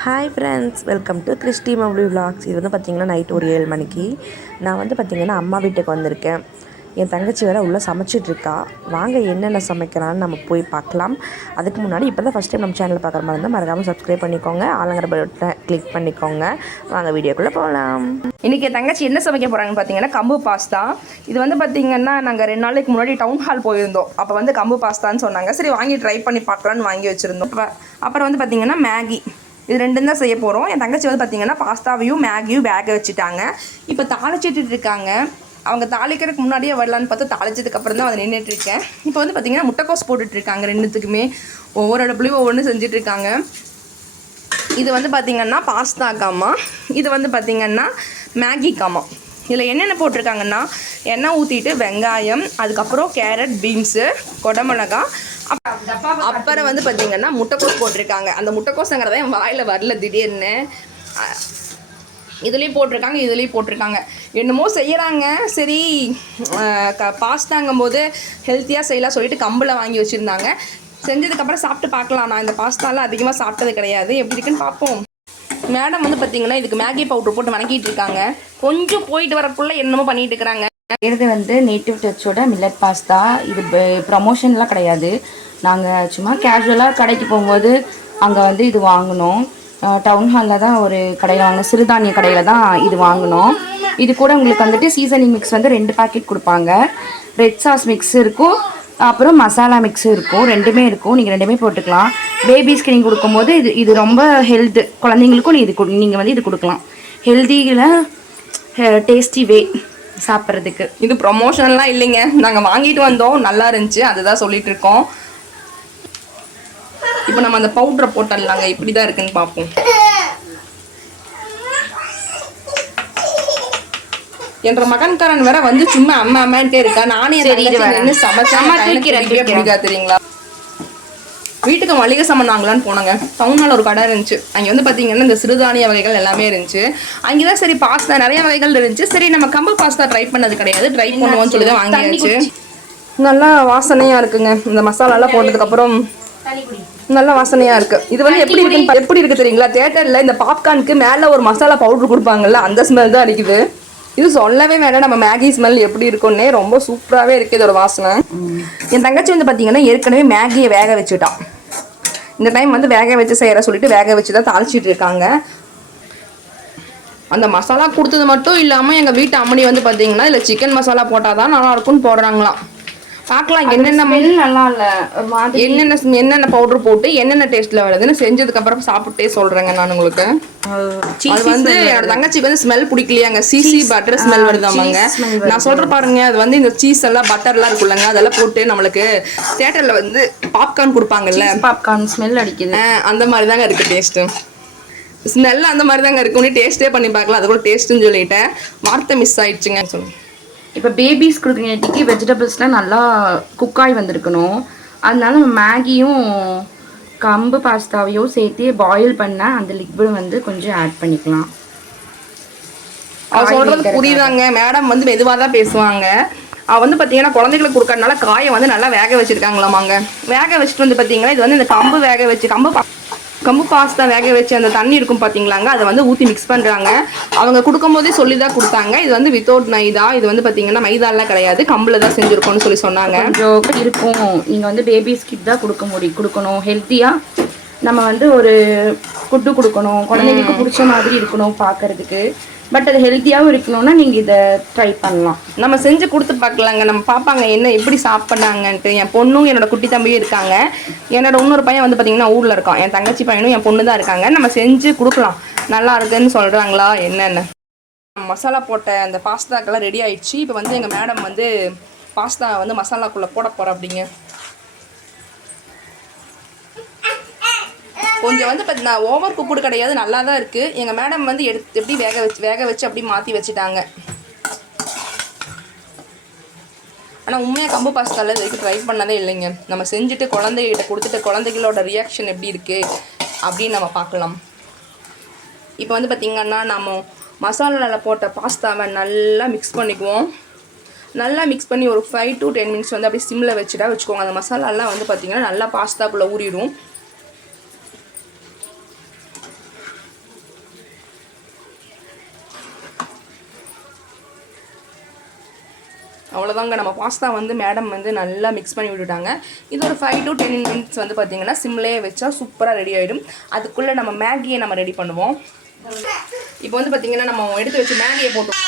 Hi friends, welcome to Christy Mouli vlogs. இது வந்து பார்த்திங்கன்னா நைட் ஒரு 7 மணிக்கு நான் வந்து பார்த்திங்கன்னா அம்மா வீட்டுக்கு வந்திருக்கேன். என் தங்கச்சி வேறு உள்ளே சமைச்சிட்ருக்கா. வாங்க என்னென்ன சமைக்கிறான்னு நம்ம போய் பார்க்கலாம். அதுக்கு முன்னாடி இப்போ தான் ஃபஸ்ட் டைம் நம்ம சேனலில் பார்க்குற மாதிரி இருந்தால் மறக்காமல் சப்ஸ்கிரைப் பண்ணிக்கோங்க, ஆளுங்கிற பட்டனை கிளிக் பண்ணிக்கோங்க. வாங்க வீடியோக்குள்ளே போகலாம். இன்றைக்கி என் தங்கச்சி என்ன சமைக்க போகிறாங்கன்னு பார்த்தீங்கன்னா கம்பு பாஸ்தா. இது வந்து பார்த்திங்கன்னா நாங்கள் 2 நாளைக்கு முன்னாடி டவுன் ஹால் போயிருந்தோம். அப்போ வந்து கம்பு பாஸ்தான்னு சொன்னாங்க. சரி வாங்கி ட்ரை பண்ணி பார்க்கலான்னு வாங்கி வச்சுருந்தோம். அப்புறம் வந்து பார்த்திங்கன்னா மேகி, இது 2 தான் செய்ய போகிறோம். என் தங்கச்சி வந்து பார்த்திங்கன்னா பாஸ்தாவையும் மேகியும் வேக வச்சுட்டாங்க. இப்போ தாளிச்சிட்டு இருக்காங்க. அவங்க தாளிக்கிறதுக்கு முன்னாடியே வரலான்னு பார்த்தா தாளிச்சதுக்கப்புறம் தான் அதை நின்றுட்டுருக்கேன். இப்போ வந்து பார்த்திங்கன்னா முட்டைக்கோஸ் போட்டுட்ருக்காங்க. 2த்துக்குமே ஒவ்வொரு அடுப்புலையும் ஒவ்வொன்று செஞ்சிட்ருக்காங்க. இது வந்து பார்த்திங்கன்னா பாஸ்தா காமா, இது வந்து பார்த்திங்கன்னா மேகி காமா. இதில் என்னென்ன போட்டிருக்காங்கன்னா எண்ணெய் ஊற்றிட்டு வெங்காயம், அதுக்கப்புறம் கேரட், பீன்ஸு, கொடமிளகா, அப்புறம் வந்து பார்த்திங்கன்னா முட்டைக்கோஸ் போட்டிருக்காங்க. அந்த முட்டைக்கோஸுங்கிறத என் வாயில் வரல திடீர்னு. இதுலேயும் போட்டிருக்காங்க, இதுலேயும் போட்டிருக்காங்க. என்னமோ செய்கிறாங்க. சரி பாஸ்தாங்கும் போது ஹெல்த்தியாக செய்யலாம் சொல்லிட்டு கம்பில் வாங்கி வச்சுருந்தாங்க. செஞ்சதுக்கப்புறம் சாப்பிட்டு பார்க்கலாம். நான் இந்த பாஸ்தாலாம் அதிகமாக சாப்பிட்டது கிடையாது, எப்படி இருக்குன்னு பார்ப்போம். மேடம் வந்து பார்த்திங்கன்னா இதுக்கு மேகி பவுட்ரு போட்டு வணக்கிட்டு இருக்காங்க. கொஞ்சம் போயிட்டு வரக்குள்ளே என்னமோ பண்ணிகிட்டு இருக்கிறாங்க. இது வந்து நேட்டிவ் டச்சோட மில்லட் பாஸ்தா. இது ப்ரமோஷன்லாம் கிடையாது. நாங்கள் சும்மா கேஷுவலாக கடைக்கு போகும்போது அங்கே வந்து இது வாங்கினோம். டவுன் ஹாலில் தான் ஒரு கடையில் வாங்கினோம், சிறுதானிய கடையில் தான் இது வாங்கினோம். இது கூட உங்களுக்கு வந்துட்டு சீசனிங் மிக்ஸ் வந்து 2 பாக்கெட் கொடுப்பாங்க. ரெட் சாஸ் மிக்ஸ் இருக்கும், அப்புறம் மசாலா மிக்ஸும் இருக்கும். 2மே இருக்கும், நீங்கள் 2மே போட்டுக்கலாம். பேபிஸ்க்கு நீங்கள் கொடுக்கும்போது இது ரொம்ப ஹெல்த்து. குழந்தைங்களுக்கும் நீங்கள் வந்து இது கொடுக்கலாம். ஹெல்த்தியில் டேஸ்டி வே சாப்பிட்றதுக்கு. இது ப்ரொமோஷன்லாம் இல்லைங்க, நாங்கள் வாங்கிட்டு வந்தோம், நல்லா இருந்துச்சு, அதுதான் சொல்லிட்டு இருக்கோம். இப்போ நம்ம அந்த பவுடரை போட்டுடலாங்க. இப்படி தான் இருக்குன்னு பார்ப்போம். என்ற மகன்காரன் வேற வந்து சும்மா அம்மா அம்மான்ட்டே இருக்கா. நானே நின்று சமைச்சா தெரியுங்களா. வீட்டுக்கு மளிகை சாமான் வாங்கலான்னு போனாங்க. டவுனால் ஒரு கடை இருந்துச்சு. அங்கே வந்து பார்த்தீங்கன்னா இந்த சிறுதானிய வகைகள் எல்லாமே இருந்துச்சு. அங்கே தான் சரி பாஸ்தா நிறைய வகைகள் இருந்துச்சு. சரி நம்ம கம்பு பாஸ்தா ட்ரை பண்ணது கிடையாது, ட்ரை பண்ணுவோம்னு சொல்லி தான் வாங்கியாச்சு. நல்லா வாசனையாக இருக்குங்க. இந்த மசாலாலாம் போட்டதுக்கப்புறம் நல்ல வாசனையாக இருக்குது. இது வந்து எப்படி இருக்குது தெரியுங்களா? தியேட்டரில் இந்த பாப்கார்னுக்கு மேலே ஒரு மசாலா பவுடர் கொடுப்பாங்கல்ல, அந்த ஸ்மெல் தான் அடிக்குது. இது சொல்லவே வேண்டாம், நம்ம மேகி ஸ்மெல் எப்படி இருக்குன்னே. ரொம்ப சூப்பராகவே இருக்குது இதோட வாசனை. என் தங்கச்சி வந்து பார்த்தீங்கன்னா ஏற்கனவே மேகியை வேக வச்சுட்டான். இந்த டைம் வந்து வேக வச்சு செய்கிற சொல்லிட்டு வேக வச்சு தான் தாளிச்சிட்டு இருக்காங்க. அந்த மசாலா கொடுத்தது மட்டும் இல்லாமல் எங்கள் வீட்டு அம்மனி வந்து பார்த்தீங்கன்னா இதில் சிக்கன் மசாலா போட்டால் தான் நல்லா இருக்கும்னு போடுறாங்களாம். பார்க்கலாம் என்னென்ன நல்லா இல்லை, என்னென்ன பவுடர் போட்டு என்னென்ன டேஸ்ட்டில் வருதுன்னு செஞ்சதுக்கப்புறம் சாப்பிட்டே சொல்கிறேங்க நான் உங்களுக்கு. அது வந்து என்னோட தங்கச்சிக்கு வந்து ஸ்மெல் பிடிக்கலையாங்க. சீசி பட்டர் ஸ்மெல் வருதாமாங்க. நான் சொல்கிற பாருங்க, அது வந்து இந்த சீஸ் எல்லாம் பட்டர்லாம் இருக்குல்லங்க, அதெல்லாம் போட்டு நம்மளுக்கு தியேட்டரில் வந்து பாப்கார்ன் கொடுப்பாங்கல்ல, பாப்கார்ன் ஸ்மெல் அடிக்குது. அந்த மாதிரி தாங்க இருக்குது டேஸ்ட்டு. ஸ்மெல் அந்த மாதிரி தாங்க இருக்குன்னு டேஸ்ட்டே பண்ணி பார்க்கலாம். அது கூட டேஸ்ட்டுன்னு சொல்லிட்டேன், வார்த்தை மிஸ் ஆயிடுச்சுங்க சொல்லுங்கள். இப்போ பேபிஸ் கொடுக்குறதுக்கு வெஜிடபிள்ஸ்லாம் நல்லா குக்காய் வந்திருக்கணும். அதனால நம்ம மேகியும் கம்பு பாஸ்தாவையும் சேர்த்து பாயில் பண்ண அந்த லிக்விட் வந்து கொஞ்சம் ஆட் பண்ணிக்கலாம். அவள் சொல்கிறது புரியுதாங்க. மேடம் வந்து மெதுவாக தான் பேசுவாங்க. அவள் வந்து பார்த்தீங்கன்னா குழந்தைகளுக்கு கொடுக்கறதுனால காயை வந்து நல்லா வேக வச்சுருக்காங்களாமாங்க. வேக வச்சுட்டு வந்து பார்த்தீங்கன்னா இது வந்து இந்த கம்பு வேக வச்சு கம்பு பாஸ்தா வேக வச்சு அந்த தண்ணி இருக்கும் பார்த்தீங்களாங்க, அதை வந்து ஊற்றி மிக்ஸ் பண்ணுறாங்க. அவங்க கொடுக்கும்போதே சொல்லி தான் கொடுத்தாங்க. இது வந்து வித்தவுட் மைதா. இது வந்து பார்த்தீங்கன்னா மைதாலாம் கிடையாது, கம்பில் தான் செஞ்சுருக்கோன்னு சொல்லி சொன்னாங்க. இருக்கும். நீங்கள் வந்து பேபிஸ் கிட் தான் கொடுக்கணும். ஹெல்த்தியாக நம்ம வந்து ஒரு ஃபுட்டு கொடுக்கணும், குழந்தைங்களுக்கு பிடிச்ச மாதிரி இருக்கணும் பார்க்கறதுக்கு. பட் அது ஹெல்த்தியாகவும் இருக்கணும்னா நீங்கள் இதை ட்ரை பண்ணலாம். நம்ம செஞ்சு கொடுத்து பார்க்கலாங்க. நம்ம பார்ப்பாங்க என்ன எப்படி சாப்பிட்றாங்கன்ட்டு. என் பொண்ணும் என்னோட குட்டி தம்பியும் இருக்காங்க. என்னோட இன்னொரு பையன் வந்து பார்த்தீங்கன்னா ஊரில் இருக்கான். என் தங்கச்சி பையனும் என் பொண்ணு தான் இருக்காங்க. நம்ம செஞ்சு கொடுக்கலாம், நல்லா இருக்குன்னு சொல்கிறாங்களா என்னென்ன. மசாலா போட்ட அந்த பாஸ்தாக்கெல்லாம் ரெடி ஆயிடுச்சு. இப்போ வந்து எங்கள் மேடம் வந்து பாஸ்தா வந்து மசாலாக்குள்ளே போட போகிறோம் அப்படிங்க. கொஞ்சம் வந்து பார்த்தீங்கன்னா ஓவர் குக்குடு கிடையாது, நல்லா தான் இருக்குது. எங்கள் மேடம் வந்து எப்படி வேக வச்சு அப்படி மாற்றி வச்சுட்டாங்க. ஆனால் உண்மையாக கம்பு பாஸ்தாவில் இது வரைக்கும் ட்ரை பண்ணதே இல்லைங்க. நம்ம செஞ்சுட்டு குழந்தைகிட்ட கொடுத்துட்டு குழந்தைகளோட ரியாக்ஷன் எப்படி இருக்குது அப்படின்னு நம்ம பார்க்கலாம். இப்போ வந்து பார்த்திங்கன்னா நம்ம மசாலாவில் போட்ட பாஸ்தாவை நல்லா மிக்ஸ் பண்ணிக்குவோம். நல்லா மிக்ஸ் பண்ணி ஒரு 5 to 10 மினிட்ஸ் வந்து அப்படியே சிம்மில் வச்சுக்கோங்க. அந்த மசாலாலாம் வந்து பார்த்திங்கன்னா நல்லா பாஸ்தாக்குள்ளே ஊறிடும். அவ்வளோதாங்க, நம்ம பாஸ்தா வந்து மேடம் வந்து நல்லா மிக்ஸ் பண்ணி விட்டுட்டாங்க. இது ஒரு 5 to 10 minutes வந்து பார்த்திங்கன்னா சிம்லேயே வச்சா சூப்பராக ரெடி ஆகிடும். அதுக்குள்ளே நம்ம மேகியை நம்ம ரெடி பண்ணுவோம். இப்போ வந்து பார்த்திங்கன்னா நம்ம எடுத்து வச்சு மேகியை போட்டு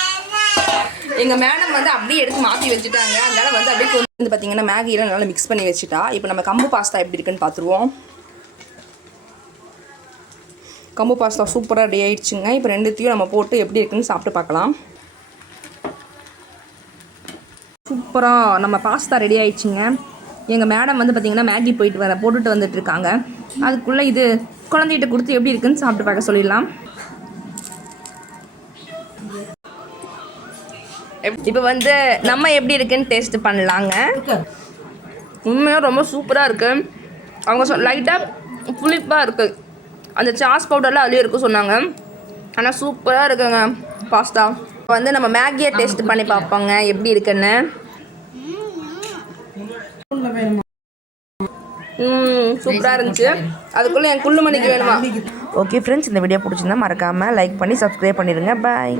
எங்கள் மேடம் வந்து அப்படியே எடுத்து மாற்றி வச்சுட்டாங்க. அதனால வந்து அப்படியே வந்து பார்த்திங்கன்னா மேகியெல்லாம் நல்லா மிக்ஸ் பண்ணி வச்சுட்டா. இப்போ நம்ம கம்பு பாஸ்தா எப்படி இருக்குன்னு பார்த்துருவோம். கம்பு பாஸ்தா சூப்பராக ரெடி ஆகிடுச்சுங்க. இப்போ ரெண்டுத்தையும் நம்ம போட்டு எப்படி இருக்குன்னு சாப்பிட்டு பார்க்கலாம். சூப்பராக நம்ம பாஸ்தா ரெடி ஆயிடுச்சுங்க. எங்கள் மேடம் வந்து பார்த்திங்கன்னா மேகி போட்டுட்டு வந்துட்டுருக்காங்க. அதுக்குள்ளே இது குழந்தைகிட்ட கொடுத்து எப்படி இருக்குன்னு சாப்பிட்டு பார்க்க சொல்லிடலாம். இப்போ வந்து நம்ம எப்படி இருக்குன்னு டேஸ்ட் பண்ணலாங்க. உண்மையாக ரொம்ப சூப்பராக இருக்குது. அவங்க லைட்டாக புளிப்பாக இருக்குது. அந்த சாஸ் பவுடர்லாம் அதுலேயே இருக்கும் சொன்னாங்க. ஆனால் சூப்பராக இருக்குங்க பாஸ்தா. வந்து நம்ம மேகியை டேஸ்ட் பண்ணி பார்ப்போங்க எப்படி இருக்குன்னு. சூப்பராக இருந்துச்சு. அதுக்குள்ளே என் குள்ளுமணிக்கு வேணுமா? ஓகே ஃப்ரெண்ட்ஸ், இந்த வீடியோ பிடிச்சிருந்தா மறக்காமல் லைக் பண்ணி சப்ஸ்கிரைப் பண்ணிடுங்க. பாய்.